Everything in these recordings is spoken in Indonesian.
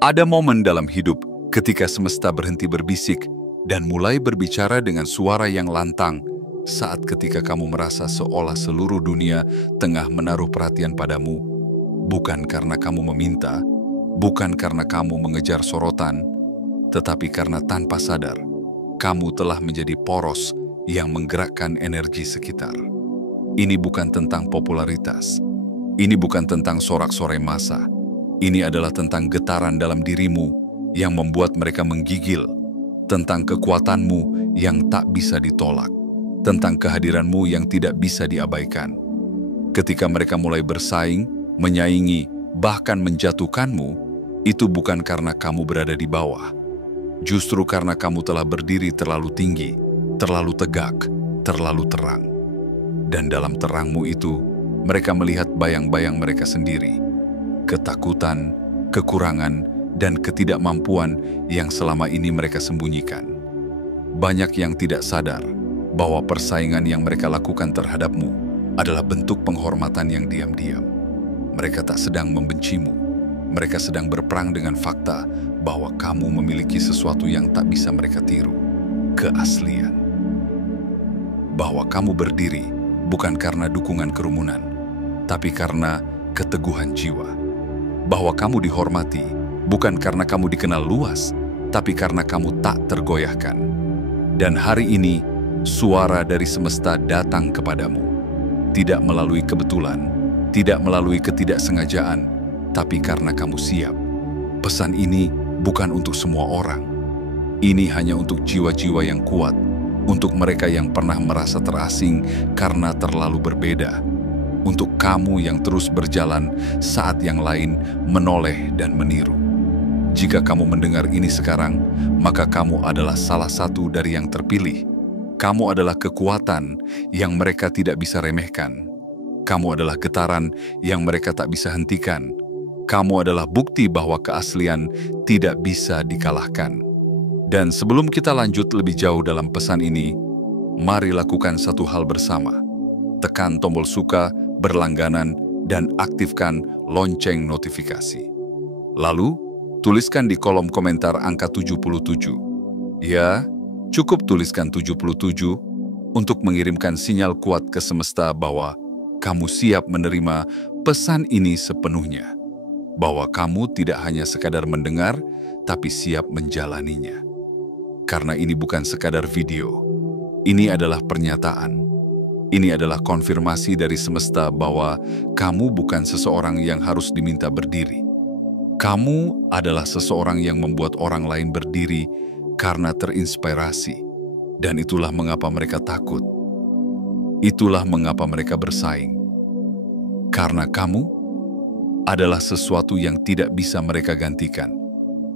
Ada momen dalam hidup ketika semesta berhenti berbisik dan mulai berbicara dengan suara yang lantang saat ketika kamu merasa seolah seluruh dunia tengah menaruh perhatian padamu, bukan karena kamu meminta, bukan karena kamu mengejar sorotan, tetapi karena tanpa sadar, kamu telah menjadi poros yang menggerakkan energi sekitar. Ini bukan tentang popularitas, ini bukan tentang sorak-sorai massa. Ini adalah tentang getaran dalam dirimu yang membuat mereka menggigil, tentang kekuatanmu yang tak bisa ditolak, tentang kehadiranmu yang tidak bisa diabaikan. Ketika mereka mulai bersaing, menyaingi, bahkan menjatuhkanmu, itu bukan karena kamu berada di bawah. Justru karena kamu telah berdiri terlalu tinggi, terlalu tegak, terlalu terang. Dan dalam terangmu itu, mereka melihat bayang-bayang mereka sendiri. Ketakutan, kekurangan, dan ketidakmampuan yang selama ini mereka sembunyikan. Banyak yang tidak sadar bahwa persaingan yang mereka lakukan terhadapmu adalah bentuk penghormatan yang diam-diam. Mereka tak sedang membencimu. Mereka sedang berperang dengan fakta bahwa kamu memiliki sesuatu yang tak bisa mereka tiru. Keaslian. Bahwa kamu berdiri bukan karena dukungan kerumunan, tapi karena keteguhan jiwa. Bahwa kamu dihormati bukan karena kamu dikenal luas, tapi karena kamu tak tergoyahkan. Dan hari ini, suara dari semesta datang kepadamu. Tidak melalui kebetulan, tidak melalui ketidaksengajaan, tapi karena kamu siap. Pesan ini bukan untuk semua orang. Ini hanya untuk jiwa-jiwa yang kuat, untuk mereka yang pernah merasa terasing karena terlalu berbeda. Untuk kamu yang terus berjalan saat yang lain menoleh dan meniru. Jika kamu mendengar ini sekarang, maka kamu adalah salah satu dari yang terpilih. Kamu adalah kekuatan yang mereka tidak bisa remehkan. Kamu adalah getaran yang mereka tak bisa hentikan. Kamu adalah bukti bahwa keaslian tidak bisa dikalahkan. Dan sebelum kita lanjut lebih jauh dalam pesan ini, mari lakukan satu hal bersama. Tekan tombol suka, berlangganan, dan aktifkan lonceng notifikasi. Lalu, tuliskan di kolom komentar angka 77. Ya, cukup tuliskan 77 untuk mengirimkan sinyal kuat ke semesta bahwa kamu siap menerima pesan ini sepenuhnya. Bahwa kamu tidak hanya sekadar mendengar, tapi siap menjalaninya. Karena ini bukan sekadar video. Ini adalah pernyataan. Ini adalah konfirmasi dari semesta bahwa kamu bukan seseorang yang harus diminta berdiri. Kamu adalah seseorang yang membuat orang lain berdiri karena terinspirasi. Dan itulah mengapa mereka takut. Itulah mengapa mereka bersaing. Karena kamu adalah sesuatu yang tidak bisa mereka gantikan.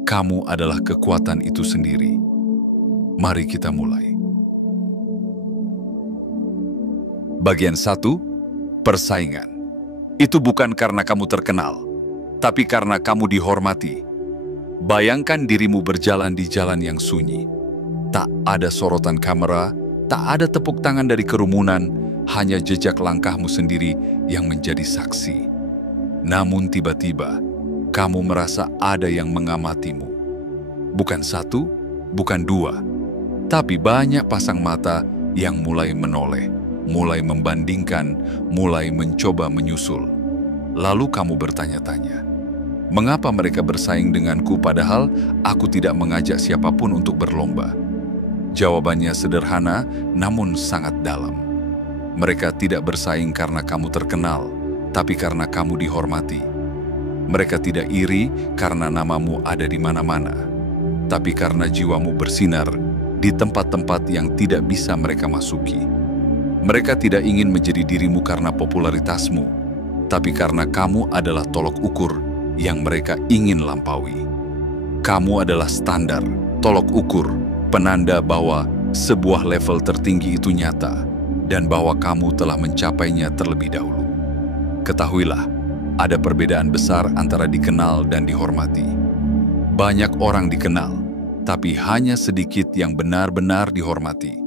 Kamu adalah kekuatan itu sendiri. Mari kita mulai. Bagian 1, persaingan. Itu bukan karena kamu terkenal, tapi karena kamu dihormati. Bayangkan dirimu berjalan di jalan yang sunyi. Tak ada sorotan kamera, tak ada tepuk tangan dari kerumunan, hanya jejak langkahmu sendiri yang menjadi saksi. Namun tiba-tiba, kamu merasa ada yang mengamatimu. Bukan satu, bukan dua, tapi banyak pasang mata yang mulai menoleh. Mulai membandingkan, mulai mencoba menyusul. Lalu kamu bertanya-tanya, mengapa mereka bersaing denganku padahal aku tidak mengajak siapapun untuk berlomba? Jawabannya sederhana, namun sangat dalam. Mereka tidak bersaing karena kamu terkenal, tapi karena kamu dihormati. Mereka tidak iri karena namamu ada di mana-mana, tapi karena jiwamu bersinar di tempat-tempat yang tidak bisa mereka masuki. Mereka tidak ingin menjadi dirimu karena popularitasmu, tapi karena kamu adalah tolok ukur yang mereka ingin lampaui. Kamu adalah standar, tolok ukur, penanda bahwa sebuah level tertinggi itu nyata, dan bahwa kamu telah mencapainya terlebih dahulu. Ketahuilah, ada perbedaan besar antara dikenal dan dihormati. Banyak orang dikenal, tapi hanya sedikit yang benar-benar dihormati.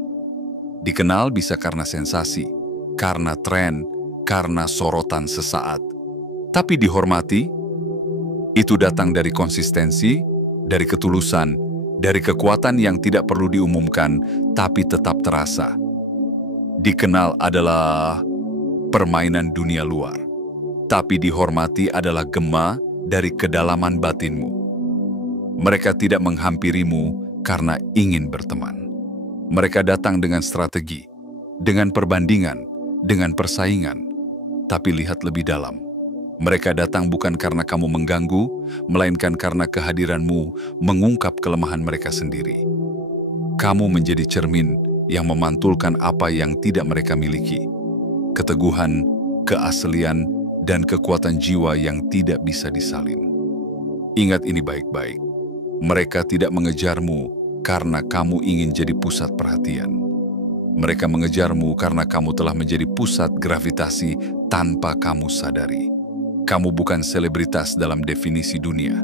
Dikenal bisa karena sensasi, karena tren, karena sorotan sesaat. Tapi dihormati, Itu datang dari konsistensi, dari ketulusan, dari kekuatan yang tidak perlu diumumkan, tapi tetap terasa. Dikenal adalah permainan dunia luar, tapi dihormati adalah gema dari kedalaman batinmu. Mereka tidak menghampirimu karena ingin berteman. Mereka datang dengan strategi, dengan perbandingan, dengan persaingan, tapi lihat lebih dalam. Mereka datang bukan karena kamu mengganggu, melainkan karena kehadiranmu mengungkap kelemahan mereka sendiri. Kamu menjadi cermin yang memantulkan apa yang tidak mereka miliki. Keteguhan, keaslian, dan kekuatan jiwa yang tidak bisa disalin. Ingat ini baik-baik. Mereka tidak mengejarmu karena kamu ingin jadi pusat perhatian. Mereka mengejarmu karena kamu telah menjadi pusat gravitasi tanpa kamu sadari. Kamu bukan selebritas dalam definisi dunia.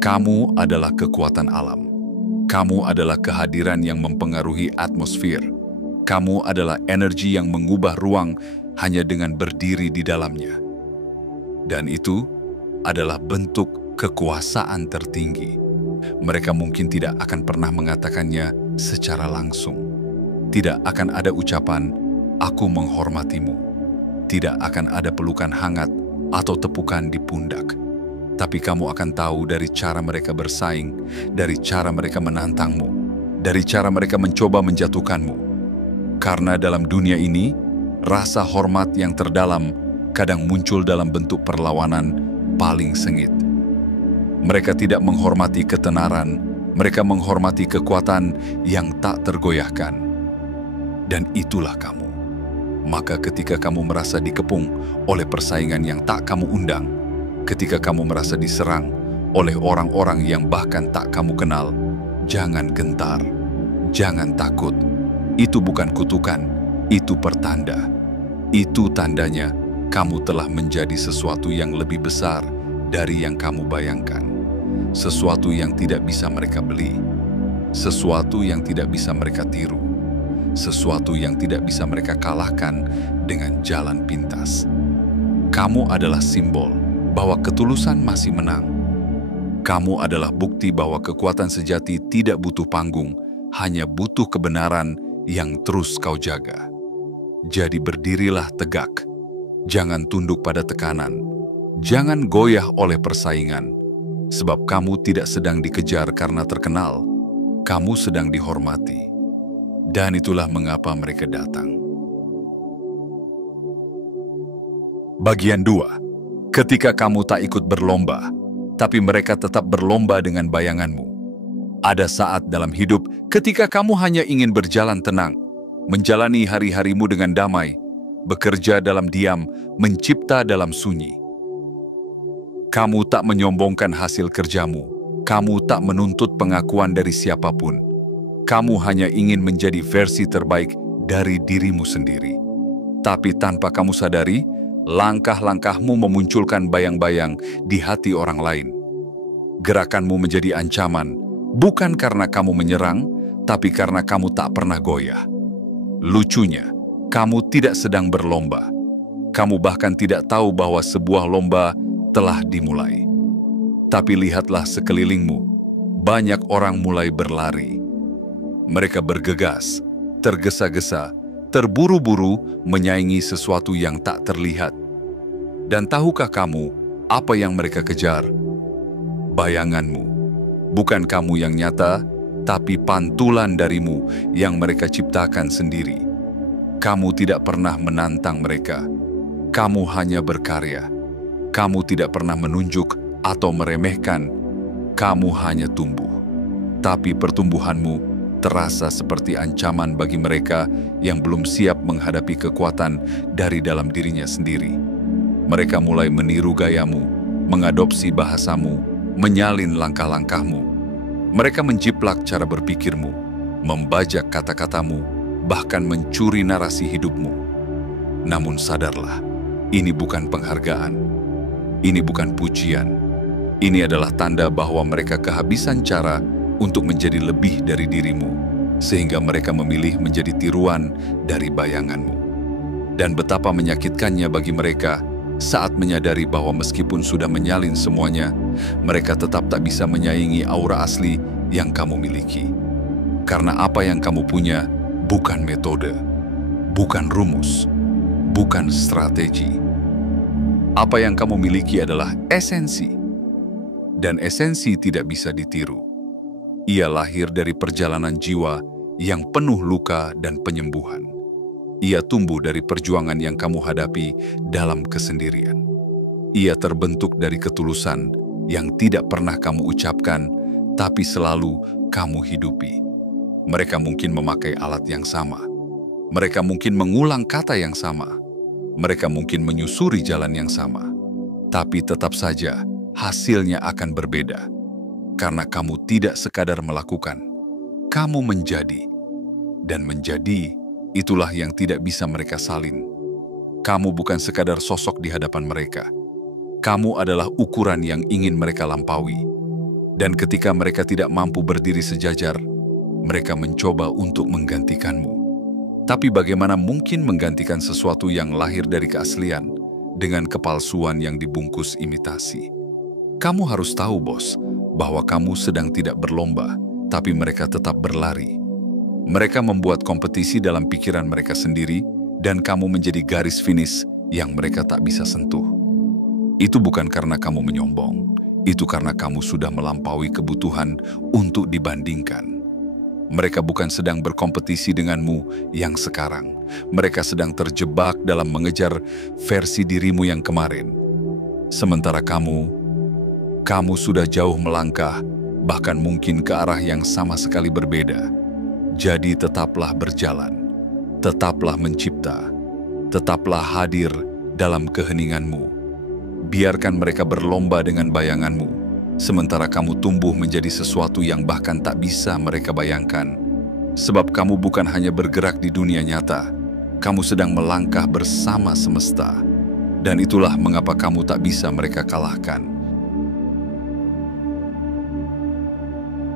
Kamu adalah kekuatan alam. Kamu adalah kehadiran yang mempengaruhi atmosfer. Kamu adalah energi yang mengubah ruang hanya dengan berdiri di dalamnya. Dan itu adalah bentuk kekuasaan tertinggi. Mereka mungkin tidak akan pernah mengatakannya secara langsung. Tidak akan ada ucapan, "Aku menghormatimu." Tidak akan ada pelukan hangat atau tepukan di pundak. Tapi kamu akan tahu dari cara mereka bersaing, dari cara mereka menantangmu, dari cara mereka mencoba menjatuhkanmu. Karena dalam dunia ini, rasa hormat yang terdalam kadang muncul dalam bentuk perlawanan paling sengit. Mereka tidak menghormati ketenaran, mereka menghormati kekuatan yang tak tergoyahkan. Dan itulah kamu. Maka ketika kamu merasa dikepung oleh persaingan yang tak kamu undang, ketika kamu merasa diserang oleh orang-orang yang bahkan tak kamu kenal, jangan gentar, jangan takut. Itu bukan kutukan, itu pertanda. Itu tandanya kamu telah menjadi sesuatu yang lebih besar dari yang kamu bayangkan. Sesuatu yang tidak bisa mereka beli, sesuatu yang tidak bisa mereka tiru, sesuatu yang tidak bisa mereka kalahkan dengan jalan pintas. Kamu adalah simbol bahwa ketulusan masih menang. Kamu adalah bukti bahwa kekuatan sejati tidak butuh panggung, hanya butuh kebenaran yang terus kau jaga. Jadi berdirilah tegak. Jangan tunduk pada tekanan. Jangan goyah oleh persaingan. Sebab kamu tidak sedang dikejar karena terkenal. Kamu sedang dihormati. Dan itulah mengapa mereka datang. Bagian 2. Ketika kamu tak ikut berlomba, tapi mereka tetap berlomba dengan bayanganmu. Ada saat dalam hidup ketika kamu hanya ingin berjalan tenang, menjalani hari-harimu dengan damai, bekerja dalam diam, mencipta dalam sunyi. Kamu tak menyombongkan hasil kerjamu, kamu tak menuntut pengakuan dari siapapun. Kamu hanya ingin menjadi versi terbaik dari dirimu sendiri. Tapi tanpa kamu sadari, langkah-langkahmu memunculkan bayang-bayang di hati orang lain. Gerakanmu menjadi ancaman, bukan karena kamu menyerang, tapi karena kamu tak pernah goyah. Lucunya, kamu tidak sedang berlomba. Kamu bahkan tidak tahu bahwa sebuah lomba telah dimulai. Tapi lihatlah sekelilingmu, banyak orang mulai berlari. Mereka bergegas, tergesa-gesa, terburu-buru menyaingi sesuatu yang tak terlihat. Dan tahukah kamu apa yang mereka kejar? Bayanganmu. Bukan kamu yang nyata, tapi pantulan darimu yang mereka ciptakan sendiri. Kamu tidak pernah menantang mereka. Kamu hanya berkarya. Kamu tidak pernah menunjuk atau meremehkan. Kamu hanya tumbuh. Tapi pertumbuhanmu terasa seperti ancaman bagi mereka yang belum siap menghadapi kekuatan dari dalam dirinya sendiri. Mereka mulai meniru gayamu, mengadopsi bahasamu, menyalin langkah-langkahmu. Mereka menjiplak cara berpikirmu, membajak kata-katamu, bahkan mencuri narasi hidupmu. Namun sadarlah, ini bukan penghargaan. Ini bukan pujian. Ini adalah tanda bahwa mereka kehabisan cara untuk menjadi lebih dari dirimu, sehingga mereka memilih menjadi tiruan dari bayanganmu. Dan betapa menyakitkannya bagi mereka saat menyadari bahwa meskipun sudah menyalin semuanya, mereka tetap tak bisa menyaingi aura asli yang kamu miliki. Karena apa yang kamu punya bukan metode, bukan rumus, bukan strategi. Apa yang kamu miliki adalah esensi. Dan esensi tidak bisa ditiru. Ia lahir dari perjalanan jiwa yang penuh luka dan penyembuhan. Ia tumbuh dari perjuangan yang kamu hadapi dalam kesendirian. Ia terbentuk dari ketulusan yang tidak pernah kamu ucapkan, tapi selalu kamu hidupi. Mereka mungkin memakai alat yang sama. Mereka mungkin mengulang kata yang sama. Mereka mungkin menyusuri jalan yang sama. Tapi tetap saja hasilnya akan berbeda. Karena kamu tidak sekadar melakukan, kamu menjadi. Dan menjadi, itulah yang tidak bisa mereka salin. Kamu bukan sekadar sosok di hadapan mereka. Kamu adalah ukuran yang ingin mereka lampaui. Dan ketika mereka tidak mampu berdiri sejajar, mereka mencoba untuk menggantikanmu. Tapi bagaimana mungkin menggantikan sesuatu yang lahir dari keaslian dengan kepalsuan yang dibungkus imitasi? Kamu harus tahu, bos, bahwa kamu sedang tidak berlomba, tapi mereka tetap berlari. Mereka membuat kompetisi dalam pikiran mereka sendiri, dan kamu menjadi garis finish yang mereka tak bisa sentuh. Itu bukan karena kamu menyombong, itu karena kamu sudah melampaui kebutuhan untuk dibandingkan. Mereka bukan sedang berkompetisi denganmu yang sekarang. Mereka sedang terjebak dalam mengejar versi dirimu yang kemarin. Sementara kamu sudah jauh melangkah, bahkan mungkin ke arah yang sama sekali berbeda. Jadi tetaplah berjalan, tetaplah mencipta, tetaplah hadir dalam keheninganmu. Biarkan mereka berlomba dengan bayanganmu, sementara kamu tumbuh menjadi sesuatu yang bahkan tak bisa mereka bayangkan. Sebab kamu bukan hanya bergerak di dunia nyata, kamu sedang melangkah bersama semesta. Dan itulah mengapa kamu tak bisa mereka kalahkan.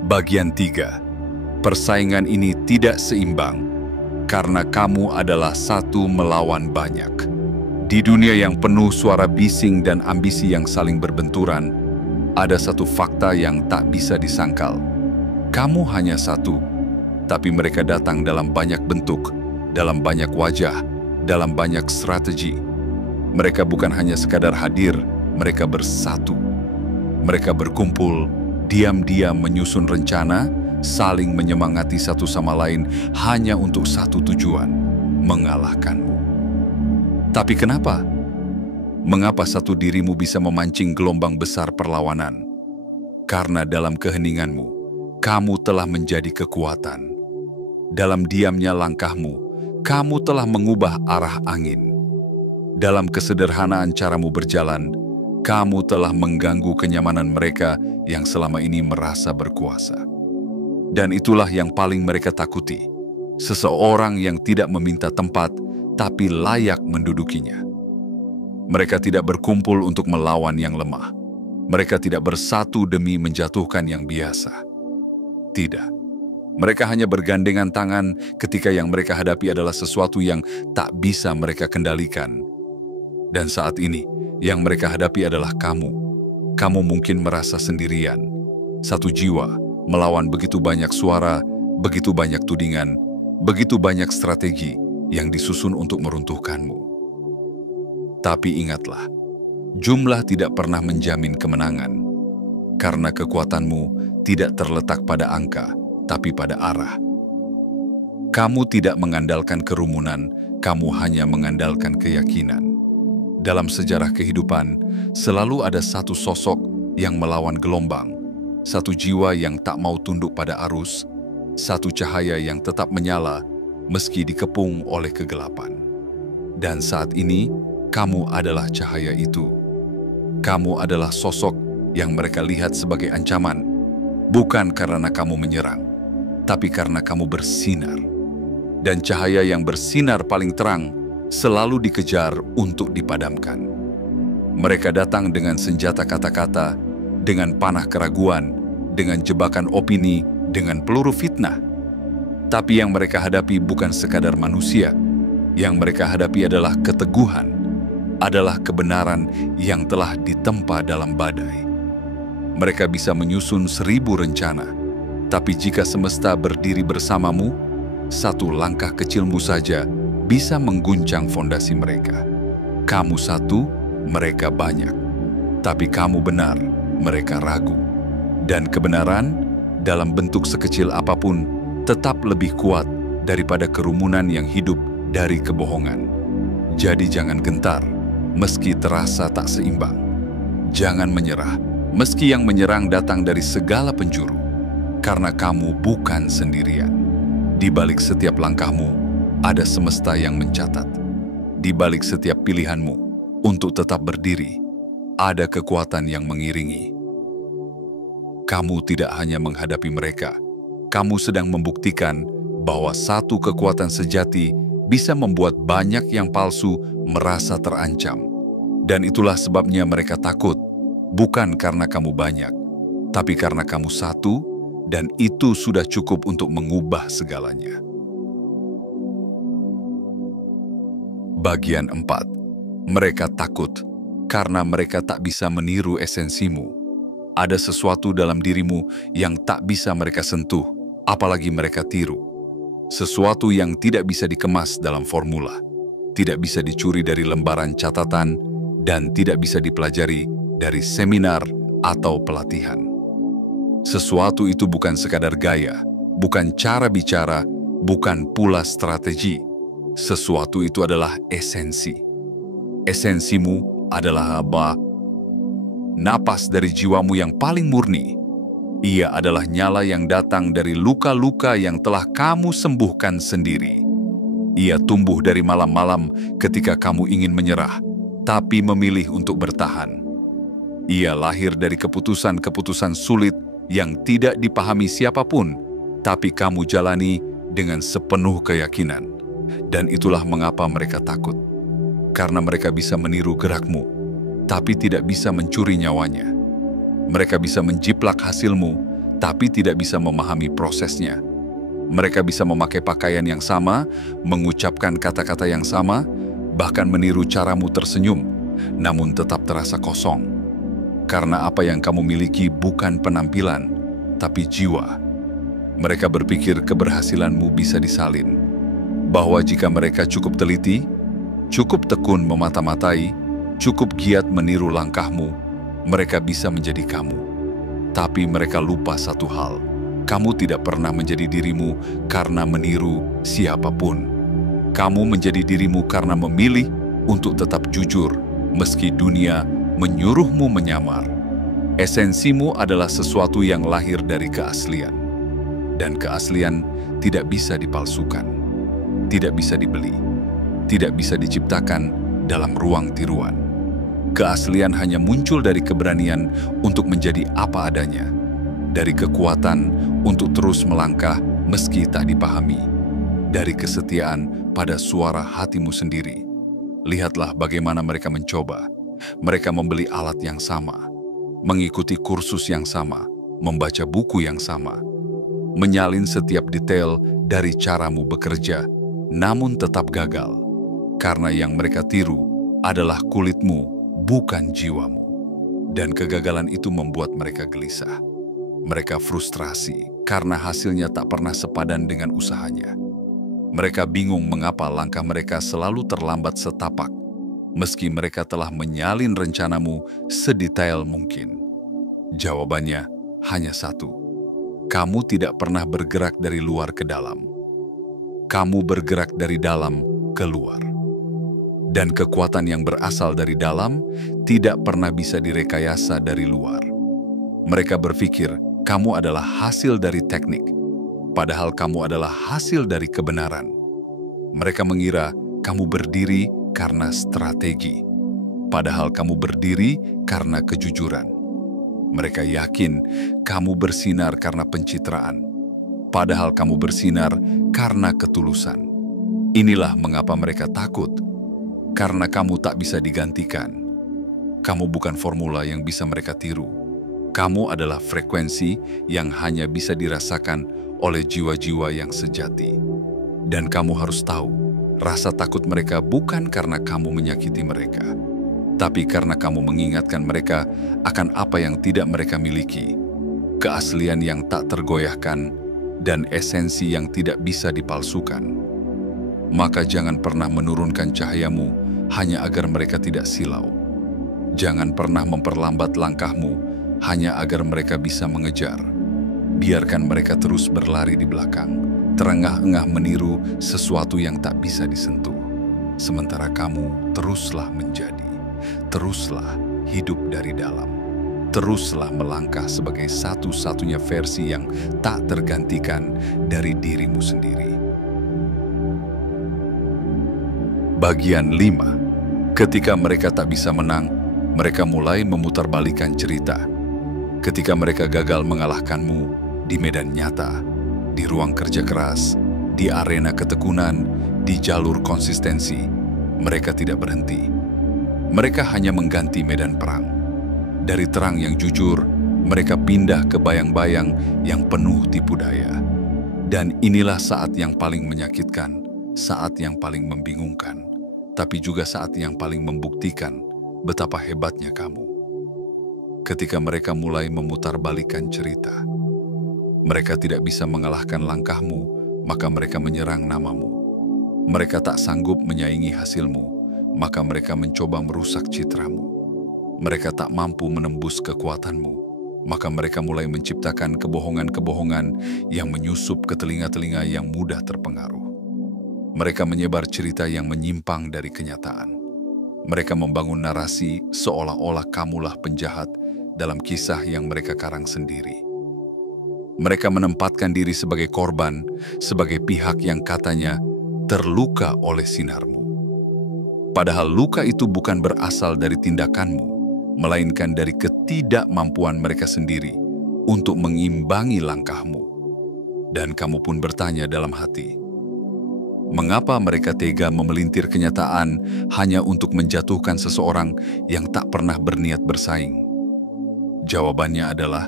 Bagian 3. Persaingan ini tidak seimbang, karena kamu adalah satu melawan banyak. Di dunia yang penuh suara bising dan ambisi yang saling berbenturan, ada satu fakta yang tak bisa disangkal. Kamu hanya satu, tapi mereka datang dalam banyak bentuk, dalam banyak wajah, dalam banyak strategi. Mereka bukan hanya sekadar hadir, mereka bersatu. Mereka berkumpul, diam-diam menyusun rencana, saling menyemangati satu sama lain hanya untuk satu tujuan, mengalahkanmu. Tapi kenapa? Mengapa satu dirimu bisa memancing gelombang besar perlawanan? Karena dalam keheninganmu, kamu telah menjadi kekuatan. Dalam diamnya langkahmu, kamu telah mengubah arah angin. Dalam kesederhanaan caramu berjalan, kamu telah mengganggu kenyamanan mereka yang selama ini merasa berkuasa. Dan itulah yang paling mereka takuti. Seseorang yang tidak meminta tempat, tapi layak mendudukinya. Mereka tidak berkumpul untuk melawan yang lemah. Mereka tidak bersatu demi menjatuhkan yang biasa. Tidak. Mereka hanya bergandengan tangan ketika yang mereka hadapi adalah sesuatu yang tak bisa mereka kendalikan. Dan saat ini, yang mereka hadapi adalah kamu. Kamu mungkin merasa sendirian. Satu jiwa melawan begitu banyak suara, begitu banyak tudingan, begitu banyak strategi yang disusun untuk meruntuhkanmu. Tapi ingatlah, jumlah tidak pernah menjamin kemenangan, karena kekuatanmu tidak terletak pada angka, tapi pada arah. Kamu tidak mengandalkan kerumunan, kamu hanya mengandalkan keyakinan. Dalam sejarah kehidupan, selalu ada satu sosok yang melawan gelombang, satu jiwa yang tak mau tunduk pada arus, satu cahaya yang tetap menyala meski dikepung oleh kegelapan. Dan saat ini, kamu adalah cahaya itu. Kamu adalah sosok yang mereka lihat sebagai ancaman, bukan karena kamu menyerang, tapi karena kamu bersinar. Dan cahaya yang bersinar paling terang selalu dikejar untuk dipadamkan. Mereka datang dengan senjata kata-kata, dengan panah keraguan, dengan jebakan opini, dengan peluru fitnah. Tapi yang mereka hadapi bukan sekadar manusia. Yang mereka hadapi adalah keteguhan, adalah kebenaran yang telah ditempa dalam badai. mereka bisa menyusun 1000 rencana. Tapi jika semesta berdiri bersamamu, satu langkah kecilmu saja bisa mengguncang fondasi mereka. Kamu satu, mereka banyak. Tapi kamu benar, mereka ragu. Dan kebenaran, dalam bentuk sekecil apapun, tetap lebih kuat daripada kerumunan yang hidup dari kebohongan. Jadi jangan gentar, meski terasa tak seimbang. Jangan menyerah, meski yang menyerang datang dari segala penjuru. Karena kamu bukan sendirian. Di balik setiap langkahmu, ada semesta yang mencatat. Di balik setiap pilihanmu untuk tetap berdiri, ada kekuatan yang mengiringi. Kamu tidak hanya menghadapi mereka, kamu sedang membuktikan bahwa satu kekuatan sejati bisa membuat banyak yang palsu merasa terancam. Dan itulah sebabnya mereka takut, bukan karena kamu banyak, tapi karena kamu satu, dan itu sudah cukup untuk mengubah segalanya. Bagian 4. Mereka takut karena mereka tak bisa meniru esensimu. Ada sesuatu dalam dirimu yang tak bisa mereka sentuh, apalagi mereka tiru. Sesuatu yang tidak bisa dikemas dalam formula, tidak bisa dicuri dari lembaran catatan, dan tidak bisa dipelajari dari seminar atau pelatihan. Sesuatu itu bukan sekadar gaya, bukan cara bicara, bukan pula strategi. Sesuatu itu adalah esensi. Esensimu adalah apa? Napas dari jiwamu yang paling murni. Ia adalah nyala yang datang dari luka-luka yang telah kamu sembuhkan sendiri. Ia tumbuh dari malam-malam ketika kamu ingin menyerah, tapi memilih untuk bertahan. Ia lahir dari keputusan-keputusan sulit yang tidak dipahami siapapun, tapi kamu jalani dengan sepenuh keyakinan. Dan itulah mengapa mereka takut. Karena mereka bisa meniru gerakmu, tapi tidak bisa mencuri nyawanya. Mereka bisa menjiplak hasilmu, tapi tidak bisa memahami prosesnya. Mereka bisa memakai pakaian yang sama, mengucapkan kata-kata yang sama, bahkan meniru caramu tersenyum, namun tetap terasa kosong. Karena apa yang kamu miliki bukan penampilan, tapi jiwa. Mereka berpikir keberhasilanmu bisa disalin. Bahwa jika mereka cukup teliti, cukup tekun memata-matai, cukup giat meniru langkahmu, mereka bisa menjadi kamu. Tapi mereka lupa satu hal, kamu tidak pernah menjadi dirimu karena meniru siapapun. Kamu menjadi dirimu karena memilih untuk tetap jujur, meski dunia menyuruhmu menyamar. Esensimu adalah sesuatu yang lahir dari keaslian. Dan keaslian tidak bisa dipalsukan, tidak bisa dibeli, tidak bisa diciptakan dalam ruang tiruan. Keaslian hanya muncul dari keberanian untuk menjadi apa adanya, dari kekuatan untuk terus melangkah meski tak dipahami, dari kesetiaan pada suara hatimu sendiri. Lihatlah bagaimana mereka mencoba. Mereka membeli alat yang sama, mengikuti kursus yang sama, membaca buku yang sama, menyalin setiap detail dari caramu bekerja, namun tetap gagal. Karena yang mereka tiru adalah kulitmu, bukan jiwamu. Dan kegagalan itu membuat mereka gelisah. Mereka frustrasi karena hasilnya tak pernah sepadan dengan usahanya. Mereka bingung mengapa langkah mereka selalu terlambat setapak, meski mereka telah menyalin rencanamu sedetail mungkin. Jawabannya hanya satu. Kamu tidak pernah bergerak dari luar ke dalam. Kamu bergerak dari dalam ke luar. Dan kekuatan yang berasal dari dalam tidak pernah bisa direkayasa dari luar. Mereka berpikir kamu adalah hasil dari teknik, padahal kamu adalah hasil dari kebenaran. Mereka mengira kamu berdiri karena strategi, padahal kamu berdiri karena kejujuran. Mereka yakin kamu bersinar karena pencitraan, padahal kamu bersinar karena ketulusan. Inilah mengapa mereka takut, karena kamu tak bisa digantikan. Kamu bukan formula yang bisa mereka tiru. Kamu adalah frekuensi yang hanya bisa dirasakan oleh jiwa-jiwa yang sejati. Dan kamu harus tahu, rasa takut mereka bukan karena kamu menyakiti mereka. tapi karena kamu mengingatkan mereka akan apa yang tidak mereka miliki, keaslian yang tak tergoyahkan, dan esensi yang tidak bisa dipalsukan. Maka jangan pernah menurunkan cahayamu hanya agar mereka tidak silau. Jangan pernah memperlambat langkahmu hanya agar mereka bisa mengejar. Biarkan mereka terus berlari di belakang, terengah-engah meniru sesuatu yang tak bisa disentuh. Sementara kamu teruslah menjadi, teruslah hidup dari dalam, teruslah melangkah sebagai satu-satunya versi yang tak tergantikan dari dirimu sendiri. Bagian 5. Ketika mereka tak bisa menang, mereka mulai memutarbalikkan cerita. Ketika mereka gagal mengalahkanmu di medan nyata, di ruang kerja keras, di arena ketekunan, di jalur konsistensi, mereka tidak berhenti. Mereka hanya mengganti medan perang. Dari terang yang jujur, mereka pindah ke bayang-bayang yang penuh tipu daya. Dan inilah saat yang paling menyakitkan, saat yang paling membingungkan, tapi juga saat yang paling membuktikan betapa hebatnya kamu. Ketika mereka mulai memutarbalikkan cerita, mereka tidak bisa mengalahkan langkahmu, maka mereka menyerang namamu. Mereka tak sanggup menyaingi hasilmu, maka mereka mencoba merusak citramu. Mereka tak mampu menembus kekuatanmu, maka mereka mulai menciptakan kebohongan-kebohongan yang menyusup ke telinga-telinga yang mudah terpengaruh. Mereka menyebar cerita yang menyimpang dari kenyataan. Mereka membangun narasi seolah-olah kamulah penjahat dalam kisah yang mereka karang sendiri. Mereka menempatkan diri sebagai korban, sebagai pihak yang katanya terluka oleh sinarmu. Padahal luka itu bukan berasal dari tindakanmu, melainkan dari ketidakmampuan mereka sendiri untuk mengimbangi langkahmu. Dan kamu pun bertanya dalam hati, mengapa mereka tega memelintir kenyataan hanya untuk menjatuhkan seseorang yang tak pernah berniat bersaing? Jawabannya adalah,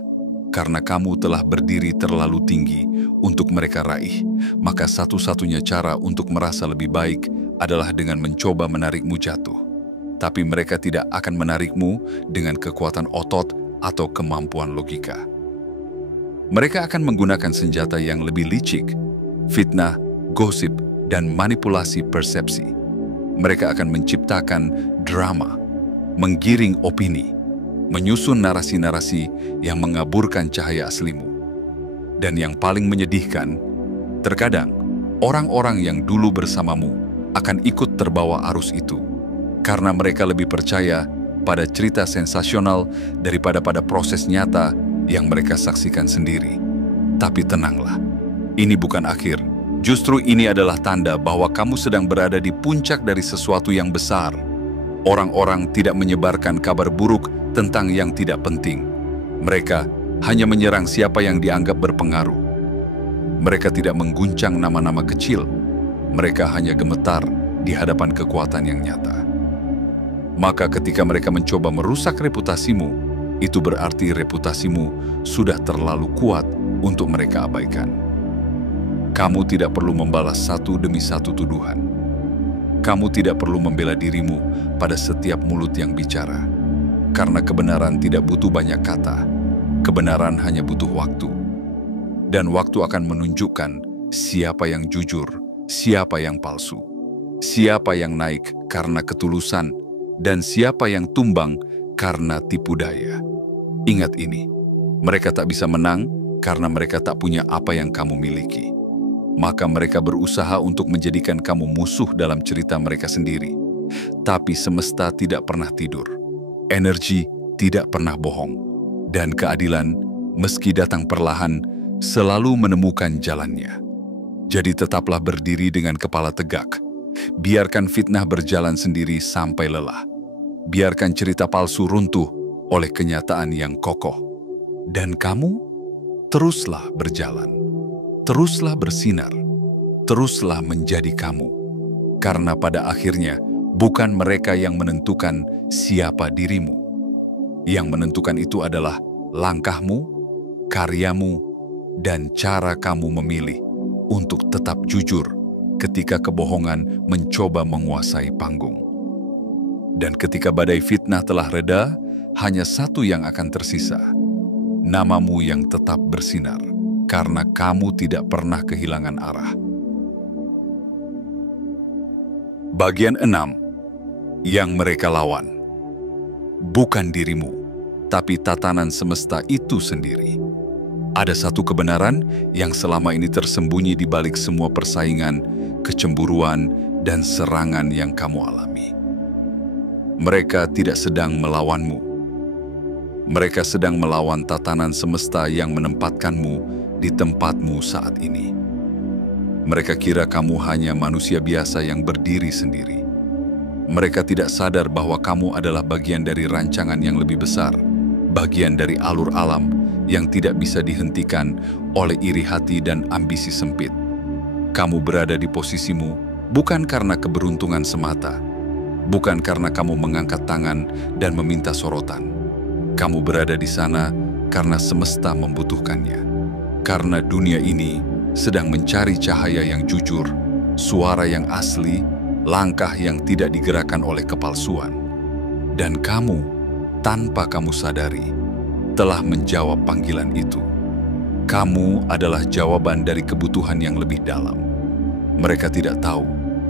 karena kamu telah berdiri terlalu tinggi untuk mereka raih, maka satu-satunya cara untuk merasa lebih baik adalah dengan mencoba menarikmu jatuh. Tapi mereka tidak akan menarikmu dengan kekuatan otot atau kemampuan logika. Mereka akan menggunakan senjata yang lebih licik, fitnah, gosip, dan manipulasi persepsi. Mereka akan menciptakan drama, menggiring opini, menyusun narasi-narasi yang mengaburkan cahaya aslimu. Dan yang paling menyedihkan, terkadang orang-orang yang dulu bersamamu akan ikut terbawa arus itu, karena mereka lebih percaya pada cerita sensasional daripada pada proses nyata yang mereka saksikan sendiri. Tapi tenanglah, ini bukan akhir. Justru ini adalah tanda bahwa kamu sedang berada di puncak dari sesuatu yang besar. Orang-orang tidak menyebarkan kabar buruk tentang yang tidak penting. Mereka hanya menyerang siapa yang dianggap berpengaruh. Mereka tidak mengguncang nama-nama kecil. Mereka hanya gemetar di hadapan kekuatan yang nyata. Maka ketika mereka mencoba merusak reputasimu, itu berarti reputasimu sudah terlalu kuat untuk mereka abaikan. Kamu tidak perlu membalas satu demi satu tuduhan. Kamu tidak perlu membela dirimu pada setiap mulut yang bicara. Karena kebenaran tidak butuh banyak kata. Kebenaran hanya butuh waktu. Dan waktu akan menunjukkan siapa yang jujur, siapa yang palsu, siapa yang naik karena ketulusan, dan siapa yang tumbang karena tipu daya. Ingat ini, mereka tak bisa menang karena mereka tak punya apa yang kamu miliki. Maka mereka berusaha untuk menjadikan kamu musuh dalam cerita mereka sendiri. Tapi semesta tidak pernah tidur. Energi tidak pernah bohong. Dan keadilan, meski datang perlahan, selalu menemukan jalannya. Jadi tetaplah berdiri dengan kepala tegak. Biarkan fitnah berjalan sendiri sampai lelah. Biarkan cerita palsu runtuh oleh kenyataan yang kokoh. Dan kamu teruslah berjalan. Teruslah bersinar, teruslah menjadi kamu. Karena pada akhirnya, bukan mereka yang menentukan siapa dirimu. Yang menentukan itu adalah langkahmu, karyamu, dan cara kamu memilih untuk tetap jujur ketika kebohongan mencoba menguasai panggung. Dan ketika badai fitnah telah reda, hanya satu yang akan tersisa. Namamu yang tetap bersinar, karena kamu tidak pernah kehilangan arah. Bagian 6. Yang mereka lawan. Bukan dirimu, tapi tatanan semesta itu sendiri. Ada satu kebenaran yang selama ini tersembunyi di balik semua persaingan, kecemburuan, dan serangan yang kamu alami. Mereka tidak sedang melawanmu. Mereka sedang melawan tatanan semesta yang menempatkanmu di tempatmu saat ini. Mereka kira kamu hanya manusia biasa yang berdiri sendiri. Mereka tidak sadar bahwa kamu adalah bagian dari rancangan yang lebih besar, bagian dari alur alam yang tidak bisa dihentikan oleh iri hati dan ambisi sempit. Kamu berada di posisimu bukan karena keberuntungan semata, bukan karena kamu mengangkat tangan dan meminta sorotan. Kamu berada di sana karena semesta membutuhkannya. Karena dunia ini sedang mencari cahaya yang jujur, suara yang asli, langkah yang tidak digerakkan oleh kepalsuan. Dan kamu, tanpa kamu sadari, telah menjawab panggilan itu. Kamu adalah jawaban dari kebutuhan yang lebih dalam. Mereka tidak tahu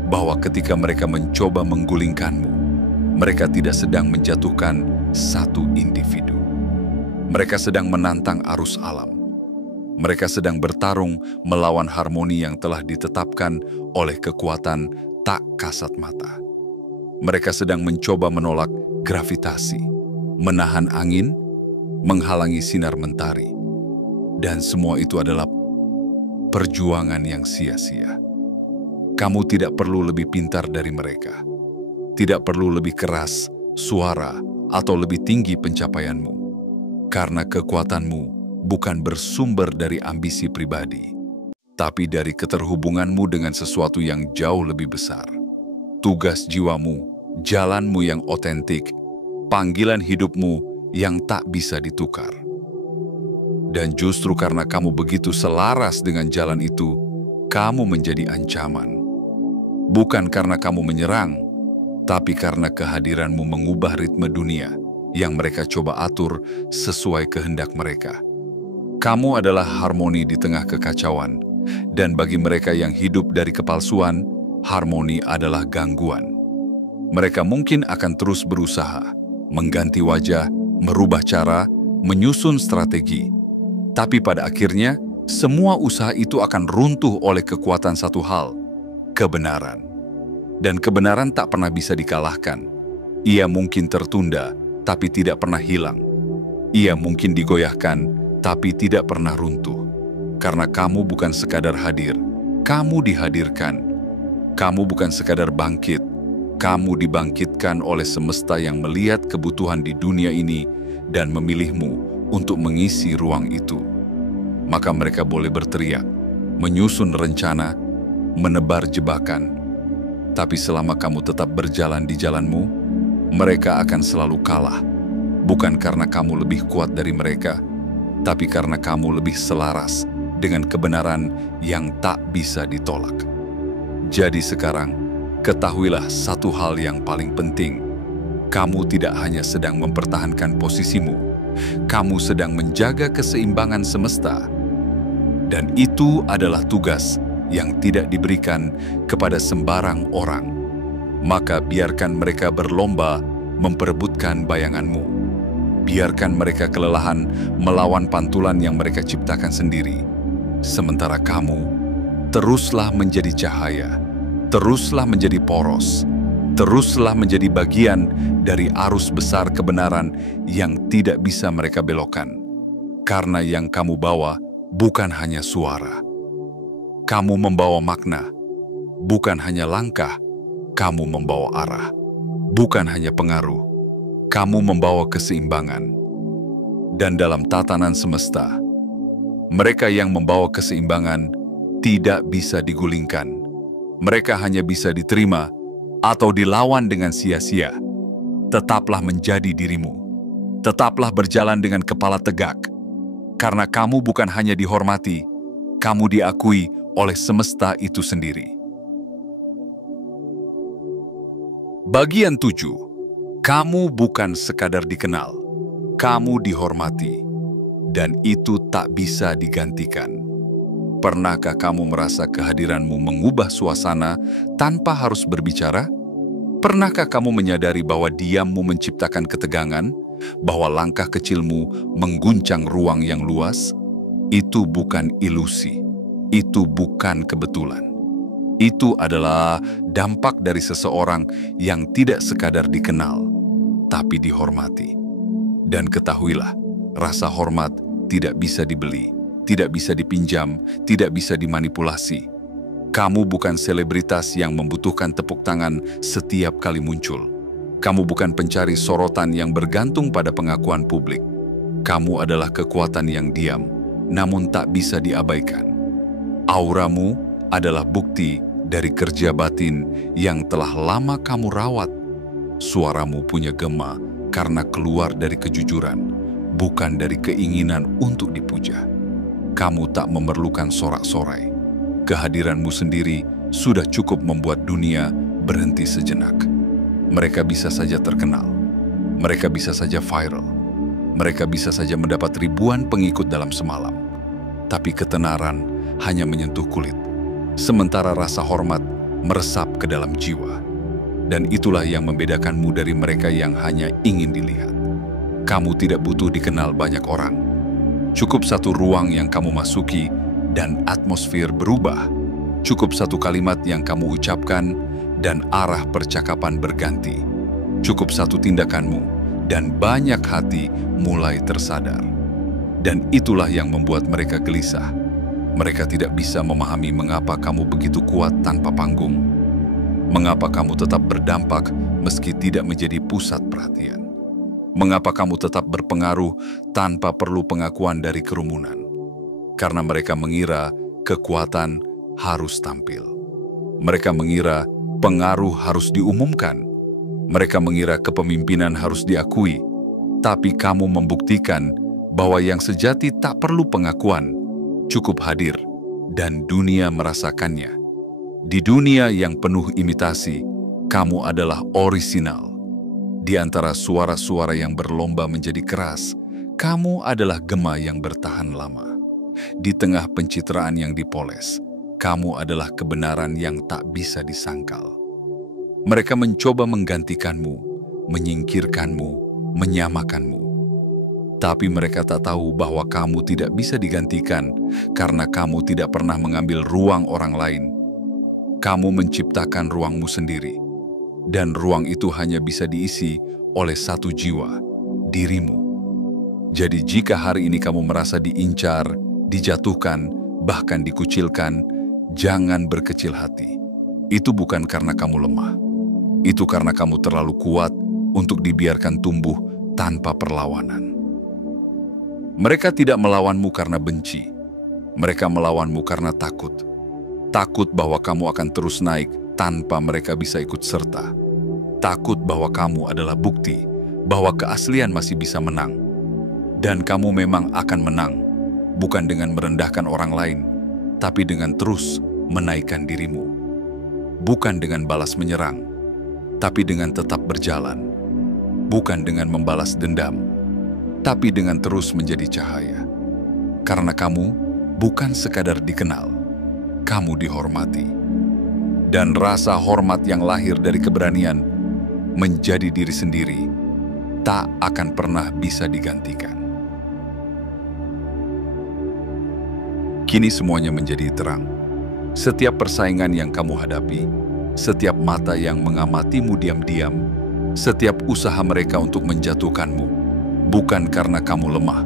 bahwa ketika mereka mencoba menggulingkanmu, mereka tidak sedang menjatuhkan satu individu. Mereka sedang menantang arus alam. Mereka sedang bertarung melawan harmoni yang telah ditetapkan oleh kekuatan tak kasat mata. Mereka sedang mencoba menolak gravitasi, menahan angin, menghalangi sinar mentari. Dan semua itu adalah perjuangan yang sia-sia. Kamu tidak perlu lebih pintar dari mereka. Tidak perlu lebih keras suara atau lebih tinggi pencapaianmu. Karena kekuatanmu bukan bersumber dari ambisi pribadi, tapi dari keterhubunganmu dengan sesuatu yang jauh lebih besar. Tugas jiwamu, jalanmu yang otentik, panggilan hidupmu yang tak bisa ditukar. Dan justru karena kamu begitu selaras dengan jalan itu, kamu menjadi ancaman. Bukan karena kamu menyerang, tapi karena kehadiranmu mengubah ritme dunia yang mereka coba atur sesuai kehendak mereka. Kamu adalah harmoni di tengah kekacauan, dan bagi mereka yang hidup dari kepalsuan, harmoni adalah gangguan. Mereka mungkin akan terus berusaha, mengganti wajah, merubah cara, menyusun strategi. Tapi pada akhirnya, semua usaha itu akan runtuh oleh kekuatan satu hal, kebenaran. Dan kebenaran tak pernah bisa dikalahkan. Ia mungkin tertunda, tapi tidak pernah hilang. Ia mungkin digoyahkan, tapi tidak pernah runtuh. Karena kamu bukan sekadar hadir, kamu dihadirkan. Kamu bukan sekadar bangkit, kamu dibangkitkan oleh semesta yang melihat kebutuhan di dunia ini dan memilihmu untuk mengisi ruang itu. Maka mereka boleh berteriak, menyusun rencana, menebar jebakan. Tapi selama kamu tetap berjalan di jalanmu, mereka akan selalu kalah. Bukan karena kamu lebih kuat dari mereka, tapi karena kamu lebih selaras dengan kebenaran yang tak bisa ditolak. Jadi sekarang, ketahuilah satu hal yang paling penting. Kamu tidak hanya sedang mempertahankan posisimu, kamu sedang menjaga keseimbangan semesta. Dan itu adalah tugas yang tidak diberikan kepada sembarang orang. Maka biarkan mereka berlomba memperebutkan bayanganmu. Biarkan mereka kelelahan melawan pantulan yang mereka ciptakan sendiri. Sementara kamu, teruslah menjadi cahaya, teruslah menjadi poros, teruslah menjadi bagian dari arus besar kebenaran yang tidak bisa mereka belokkan. Karena yang kamu bawa bukan hanya suara. Kamu membawa makna, bukan hanya langkah. Kamu membawa arah, bukan hanya pengaruh. Kamu membawa keseimbangan. Dan dalam tatanan semesta, mereka yang membawa keseimbangan tidak bisa digulingkan. Mereka hanya bisa diterima atau dilawan dengan sia-sia. Tetaplah menjadi dirimu. Tetaplah berjalan dengan kepala tegak. Karena kamu bukan hanya dihormati, kamu diakui oleh semesta itu sendiri. Bagian 7. Kamu bukan sekadar dikenal, kamu dihormati, dan itu tak bisa digantikan. Pernahkah kamu merasa kehadiranmu mengubah suasana tanpa harus berbicara? Pernahkah kamu menyadari bahwa diammu menciptakan ketegangan, bahwa langkah kecilmu mengguncang ruang yang luas? Itu bukan ilusi, itu bukan kebetulan. Itu adalah dampak dari seseorang yang tidak sekadar dikenal, tapi dihormati. Dan ketahuilah, rasa hormat tidak bisa dibeli, tidak bisa dipinjam, tidak bisa dimanipulasi. Kamu bukan selebritas yang membutuhkan tepuk tangan setiap kali muncul. Kamu bukan pencari sorotan yang bergantung pada pengakuan publik. Kamu adalah kekuatan yang diam, namun tak bisa diabaikan. Auramu adalah bukti dari kerja batin yang telah lama kamu rawat. Suaramu punya gema karena keluar dari kejujuran, bukan dari keinginan untuk dipuja. Kamu tak memerlukan sorak-sorai. Kehadiranmu sendiri sudah cukup membuat dunia berhenti sejenak. Mereka bisa saja terkenal, mereka bisa saja viral, mereka bisa saja mendapat ribuan pengikut dalam semalam. Tapi ketenaran hanya menyentuh kulit, sementara rasa hormat meresap ke dalam jiwa. Dan itulah yang membedakanmu dari mereka yang hanya ingin dilihat. Kamu tidak butuh dikenal banyak orang. Cukup satu ruang yang kamu masuki dan atmosfer berubah. Cukup satu kalimat yang kamu ucapkan dan arah percakapan berganti. Cukup satu tindakanmu dan banyak hati mulai tersadar. Dan itulah yang membuat mereka gelisah. Mereka tidak bisa memahami mengapa kamu begitu kuat tanpa panggung. Mengapa kamu tetap berdampak meski tidak menjadi pusat perhatian. Mengapa kamu tetap berpengaruh tanpa perlu pengakuan dari kerumunan. Karena mereka mengira kekuatan harus tampil. Mereka mengira pengaruh harus diumumkan. Mereka mengira kepemimpinan harus diakui. Tapi kamu membuktikan bahwa yang sejati tak perlu pengakuan, cukup hadir, dan dunia merasakannya. Di dunia yang penuh imitasi, kamu adalah orisinal. Di antara suara-suara yang berlomba menjadi keras, kamu adalah gema yang bertahan lama. Di tengah pencitraan yang dipoles, kamu adalah kebenaran yang tak bisa disangkal. Mereka mencoba menggantikanmu, menyingkirkanmu, menyamakanmu. Tapi mereka tak tahu bahwa kamu tidak bisa digantikan karena kamu tidak pernah mengambil ruang orang lain. Kamu menciptakan ruangmu sendiri, dan ruang itu hanya bisa diisi oleh satu jiwa, dirimu. Jadi jika hari ini kamu merasa diincar, dijatuhkan, bahkan dikucilkan, jangan berkecil hati. Itu bukan karena kamu lemah. Itu karena kamu terlalu kuat untuk dibiarkan tumbuh tanpa perlawanan. Mereka tidak melawanmu karena benci. Mereka melawanmu karena takut. Takut bahwa kamu akan terus naik tanpa mereka bisa ikut serta. Takut bahwa kamu adalah bukti bahwa keaslian masih bisa menang. Dan kamu memang akan menang, bukan dengan merendahkan orang lain, tapi dengan terus menaikkan dirimu. Bukan dengan balas menyerang, tapi dengan tetap berjalan. Bukan dengan membalas dendam, tapi dengan terus menjadi cahaya. Karena kamu bukan sekadar dikenal, kamu dihormati. Dan rasa hormat yang lahir dari keberanian menjadi diri sendiri tak akan pernah bisa digantikan. Kini semuanya menjadi terang. Setiap persaingan yang kamu hadapi, setiap mata yang mengamatimu diam-diam, setiap usaha mereka untuk menjatuhkanmu, bukan karena kamu lemah,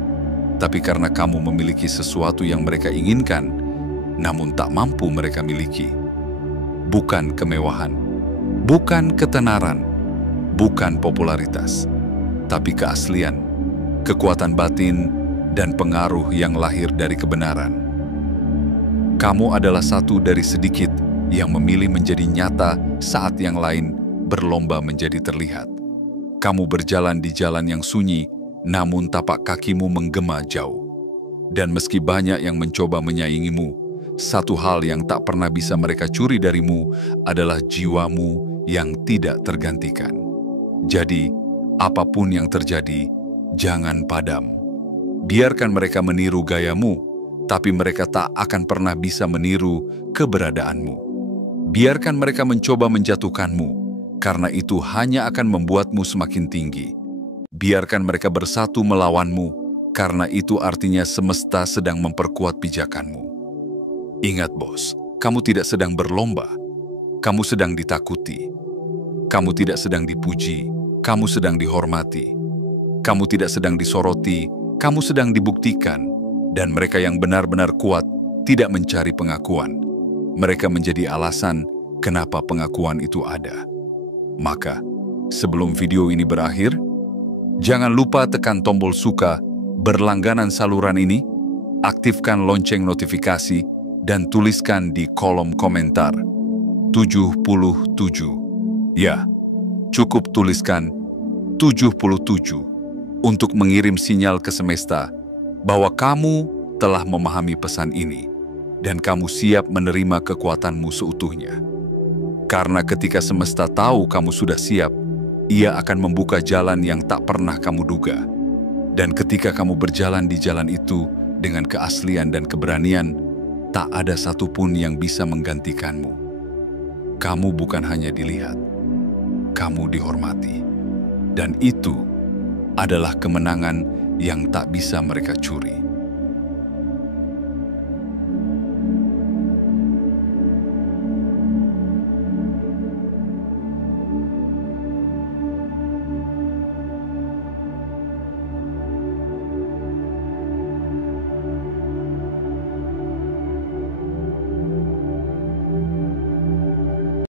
tapi karena kamu memiliki sesuatu yang mereka inginkan, namun tak mampu mereka miliki. Bukan kemewahan, bukan ketenaran, bukan popularitas, tapi keaslian, kekuatan batin, dan pengaruh yang lahir dari kebenaran. Kamu adalah satu dari sedikit yang memilih menjadi nyata saat yang lain berlomba menjadi terlihat. Kamu berjalan di jalan yang sunyi, namun tapak kakimu menggema jauh. Dan meski banyak yang mencoba menyaingimu, satu hal yang tak pernah bisa mereka curi darimu adalah jiwamu yang tidak tergantikan. Jadi, Apapun yang terjadi, jangan padam. Biarkan mereka meniru gayamu, tapi mereka tak akan pernah bisa meniru keberadaanmu. Biarkan mereka mencoba menjatuhkanmu, karena itu hanya akan membuatmu semakin tinggi. Biarkan mereka bersatu melawanmu, karena itu artinya semesta sedang memperkuat pijakanmu. Ingat bos, kamu tidak sedang berlomba, kamu sedang ditakuti. Kamu tidak sedang dipuji, kamu sedang dihormati. Kamu tidak sedang disoroti, kamu sedang dibuktikan. Dan mereka yang benar-benar kuat tidak mencari pengakuan. Mereka menjadi alasan kenapa pengakuan itu ada. Maka, sebelum video ini berakhir, jangan lupa tekan tombol suka, berlangganan saluran ini, aktifkan lonceng notifikasi, dan tuliskan di kolom komentar 77. Ya, cukup tuliskan 77 untuk mengirim sinyal ke semesta bahwa kamu telah memahami pesan ini dan kamu siap menerima kekuatanmu seutuhnya. Karena ketika semesta tahu kamu sudah siap, ia akan membuka jalan yang tak pernah kamu duga. Dan ketika kamu berjalan di jalan itu dengan keaslian dan keberanian, tak ada satupun yang bisa menggantikanmu. Kamu bukan hanya dilihat, kamu dihormati. Dan itu adalah kemenangan yang tak bisa mereka curi.